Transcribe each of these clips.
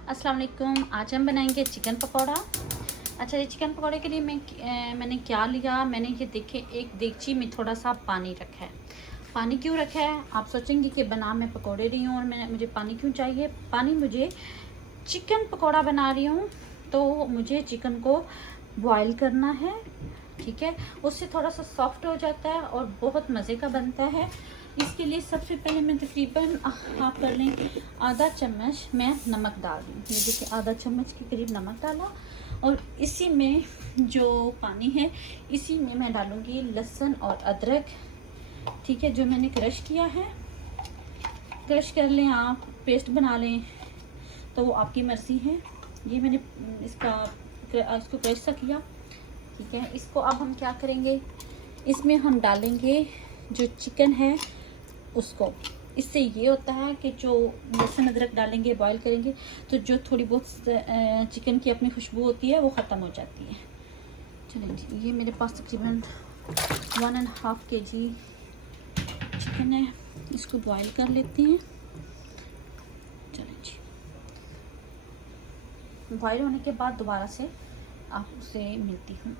अस्सलाम वालेकुम। आज हम बनाएंगे चिकन पकौड़ा। अच्छा, ये चिकन पकौड़े के लिए मैंने क्या लिया, मैंने ये देखे एक देगची में थोड़ा सा पानी रखा है। पानी क्यों रखा है? आप सोचेंगे कि बना मैं पकौड़े रही हूँ और मुझे पानी क्यों चाहिए। पानी मुझे चिकन पकौड़ा बना रही हूँ तो मुझे चिकन को बॉईल करना है, ठीक है। उससे थोड़ा सा सॉफ्ट हो जाता है और बहुत मज़े का बनता है। इसके लिए सबसे पहले मैं तकरीबन आप कर लें आधा चम्मच मैं नमक डाल दूँ। ये देखिए आधा चम्मच के करीब नमक डाला और इसी में जो पानी है इसी में मैं डालूँगी लहसुन और अदरक, ठीक है, जो मैंने क्रश किया है। क्रश कर लें, आप पेस्ट बना लें तो वो आपकी मर्ज़ी है। ये मैंने इसको क्रश सा किया, ठीक है। इसको अब हम क्या करेंगे, इसमें हम डालेंगे जो चिकन है उसको। इससे ये होता है कि जो लहसुन अदरक डालेंगे, बॉईल करेंगे तो जो थोड़ी बहुत चिकन की अपनी खुशबू होती है वो ख़त्म हो जाती है। चलें जी, ये मेरे पास तकरीबन 1.5 kg चिकन है, इसको बॉईल कर लेते हैं। चलें जी, बॉईल होने के बाद दोबारा से आपसे मिलती हूँ।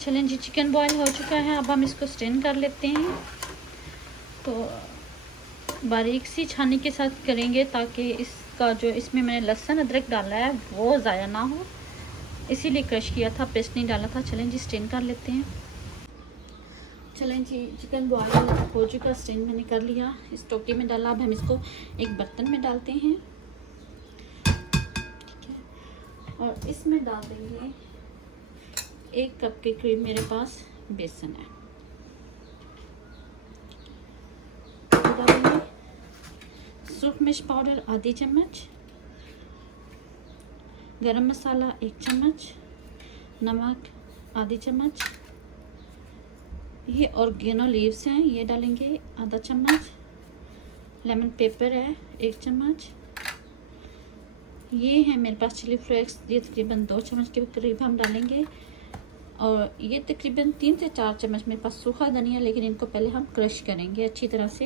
चलें जी, चिकन बॉईल हो चुका है, अब हम इसको स्ट्रेन कर लेते हैं। तो बारीक सी छानी के साथ करेंगे ताकि इसका जो इसमें मैंने लहसुन अदरक डाला है वो ज़ाया ना हो, इसीलिए क्रश किया था, पेस्ट नहीं डाला था। चलें जी, स्ट्रेन कर लेते हैं। चलें जी, चिकन बॉईल हो चुका, स्ट्रेन मैंने कर लिया, इस टोकरी में डाला। अब हम इसको एक बर्तन में डालते हैं, ठीक है। और इसमें डाल देंगे 1 कप के करीब मेरे पास बेसन है। डालेंगे सूरख मिर्च पाउडर आधी चम्मच, गरम मसाला 1 चम्मच, नमक आधी चम्मच, ये ऑर्गेनो लीव्स हैं ये डालेंगे आधा चम्मच, लेमन पेपर है 1 चम्मच, ये है मेरे पास चिली फ्लेक्स, ये तकरीबन 2 चम्मच के करीब हम डालेंगे। और ये तकरीबन 3 से 4 चम्मच मेरे पास सूखा धनिया, लेकिन इनको पहले हम क्रश करेंगे, अच्छी तरह से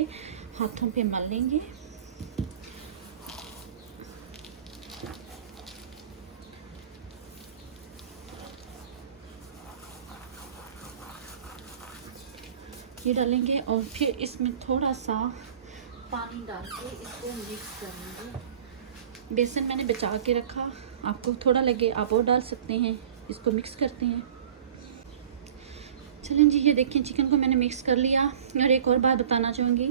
हाथों पे मल लेंगे। ये डालेंगे और फिर इसमें थोड़ा सा पानी डाल के इसको मिक्स करेंगे। बेसन मैंने बचा के रखा, आपको थोड़ा लगे आप और डाल सकते हैं। इसको मिक्स करते हैं। चलें जी, ये देखें चिकन को मैंने मिक्स कर लिया। और एक और बात बताना चाहूँगी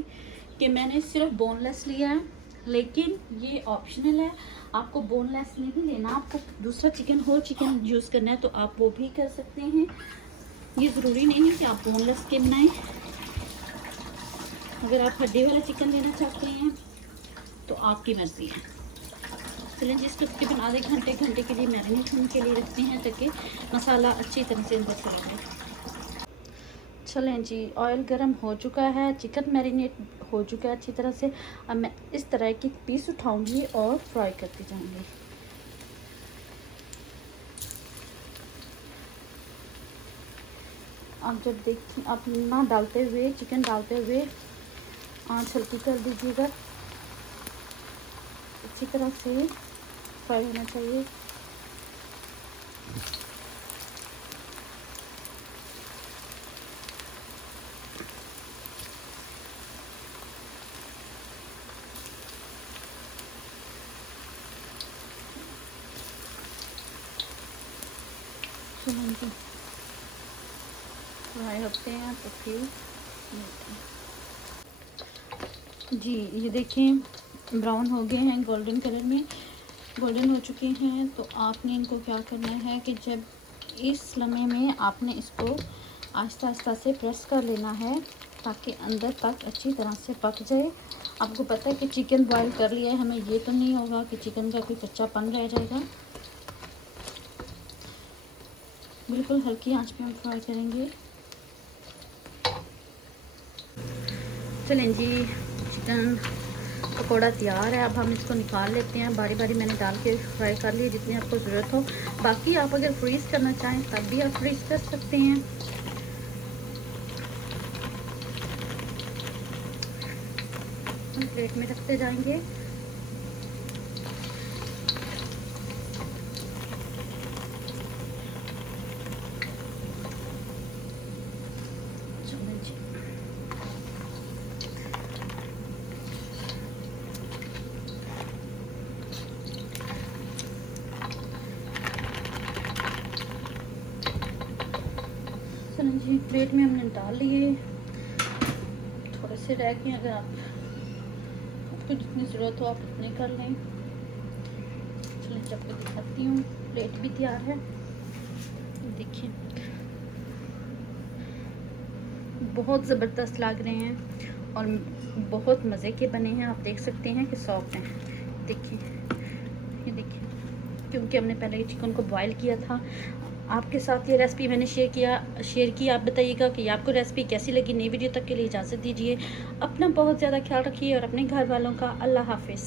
कि मैंने सिर्फ बोनलेस लिया है, लेकिन ये ऑप्शनल है, आपको बोनलेस नहीं लेना, आपको दूसरा चिकन यूज़ करना है तो आप वो भी कर सकते हैं। ये ज़रूरी नहीं है कि आप बोनलेस के बनाएं। अगर आप हड्डी वाला चिकन लेना चाहते हैं तो आपकी मर्ज़ी है। चलें जी, इसको तकरीबन आधे घंटे के लिए मैरिनेट होने के लिए रखते हैं ताकि मसाला अच्छी तरह से अंदर से रहे। चलें जी, ऑयल गरम हो चुका है, चिकन मैरिनेट हो चुका है अच्छी तरह से। अब मैं इस तरह की पीस उठाऊंगी और फ्राई करती जाऊंगी। आप जब देखें, आप ना डालते हुए चिकन डालते हुए आँच हल्की कर दीजिएगा, अच्छी तरह से फ्राई होना चाहिए। फ्राई होते हैं तो फिर मिलते हैं जी। ये देखें ब्राउन हो गए हैं, गोल्डन कलर में गोल्डन हो चुके हैं। तो आपने इनको क्या करना है कि जब इस लम्हे में आपने इसको आहिस्ता आहिस्ता से प्रेस कर लेना है ताकि अंदर तक अच्छी तरह से पक जाए। आपको पता है कि चिकन बॉईल कर लिया है, हमें ये तो नहीं होगा कि चिकन का कोई कच्चापन रह जाएगा। बिल्कुल हल्की आंच पे हम फ्राई करेंगे। चलें जी, चिकन पकौड़ा तैयार है। अब हम इसको निकाल लेते हैं। बारी बारी मैंने डाल के फ्राई कर लिए जितनी आपको ज़रूरत हो। बाकी आप अगर फ्रीज़ करना चाहें तब भी आप फ्रीज़ कर सकते हैं। हम प्लेट में रखते जाएंगे। चलें जी, चलें जी, प्लेट में हमने डाल लिए। थोड़े से रह गए, अगर आपको जितनी ज़रूरत हो आप उतने कर लें। चलिए जब आपको दिखाती हूँ, प्लेट भी तैयार है। देखिए बहुत ज़बरदस्त लग रहे हैं और बहुत मज़े के बने हैं। आप देख सकते हैं कि सॉफ्ट हैं। देखिए, ये देखिए, क्योंकि हमने पहले चिकन को बॉईल किया था। आपके साथ ये रेसिपी मैंने शेयर की। आप बताइएगा कि आपको रेसिपी कैसी लगी। नई वीडियो तक के लिए इजाज़त दीजिए। अपना बहुत ज़्यादा ख्याल रखिए और अपने घर वालों का। अल्लाह हाफिज़।